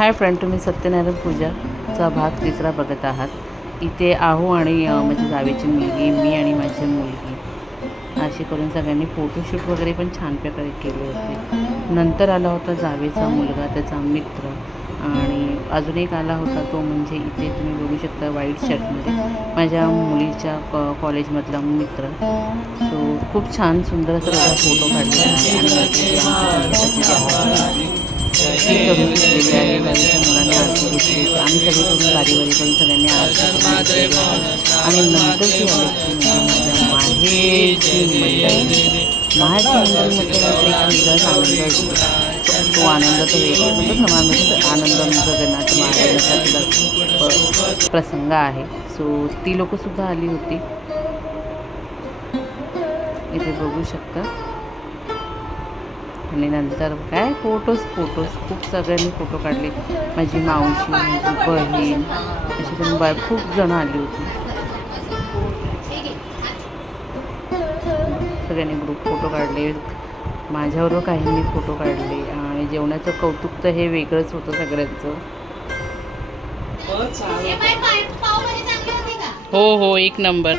Hi friend, तुम्ही सत्यनारायण पूजाचा भाग 3 बघत आहात। इथे आहो आणि माझी जावेची मुलगी, मी आणि माझी मुलगी अशी करून सगळ्यांनी फोटोशूट वगैरे पण छान प्रकारे केले होते। नंतर आला होता जावेचा मुलगा, त्याचा मित्र आणि अजून एक आला होता तो म्हणजे इथे तुम्ही बघू शकता व्हाईट शर्टमध्ये माझ्या मुलीच्या कॉलेजमधला मित्र। सो खूप छान सुंदर असा फोटो काढला आहे आणि करून घेतलेली आहे। बाईच्या मुलांनी आरती घेतली आणि सगळीकडून बारीबारी करून सगळ्यांनी आरती आणि नंतर जी आली माझ्या माहेरची मंडळी मंडळीमध्ये एक वेगळाच आनंद असतो। तो आनंद तो वेगळाच होतो। समानच आनंद जगन्नाथ महाराजांचा प्रसंग आहे। सो ती लोकंसुद्धा आली होती, इथे बघू शकता। आणि नंतर काय फोटोज खूप सगळ्यांनी फोटो काढले। माझी मावशी, माझी बहीण अशी पण खूप जण आली होती। सगळ्यांनी ग्रुप फोटो काढले, माझ्याबरोबर काहींनी फोटो काढले आणि जेवणाचं कौतुक तर हे वेगळंच होतं सगळ्यांचं। हो एक नंबर।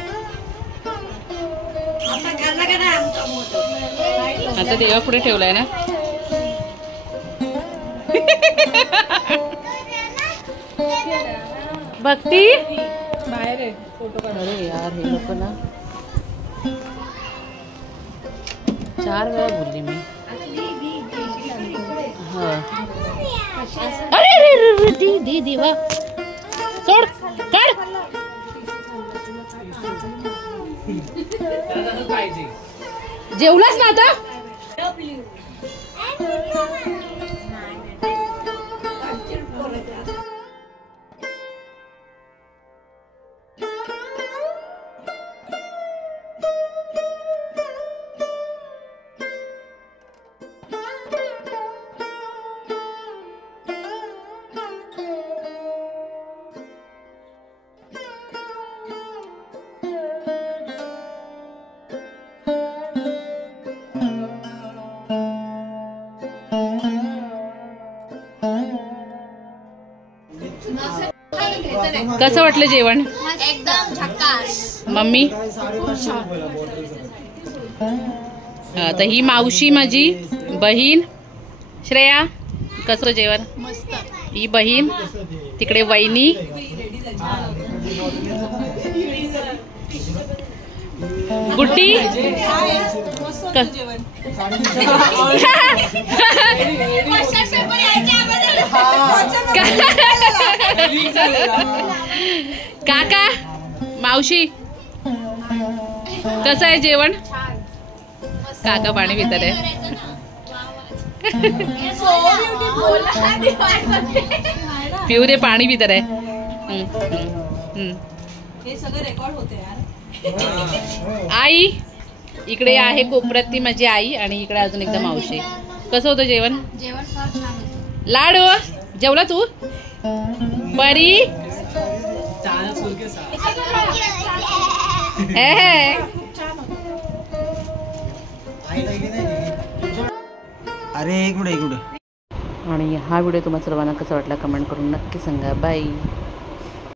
आता देवा पुढे ठेवलाय ना। भक्ती बाहेर आहे फोटो काढ। अरे यार हे लोक ना 4 वेळा बोलली मी। अरे दी देवा सोड काढ। जेवलास ना आता? कसं वाटलं जेवण? एकदम झकास। मम्मी आता ही मावशी माझी बहीण श्रेया, कसं जेवण? मस्त। ही बहीण तिकडे वहिनी, गुड्डी काका, मावशी कसं आहे जेवण? काका पाणी पितात आहे। पिऊ दे, पाणी पितात आहे। हे सगळं रेकॉर्ड होते यार। आई इकडे आहे कोपऱ्यात, ती माझी आई आणि इकडे अजून एकदा मावशी। कसं होतं जेवण? जेवण फार छान होतं। लाडू जेवला तू? परी अरे एक मिनिट। आणि हा व्हिडिओ तुम्हाला सर्वांना कसा वाटला कमेंट करून नक्की सांगा। बाय।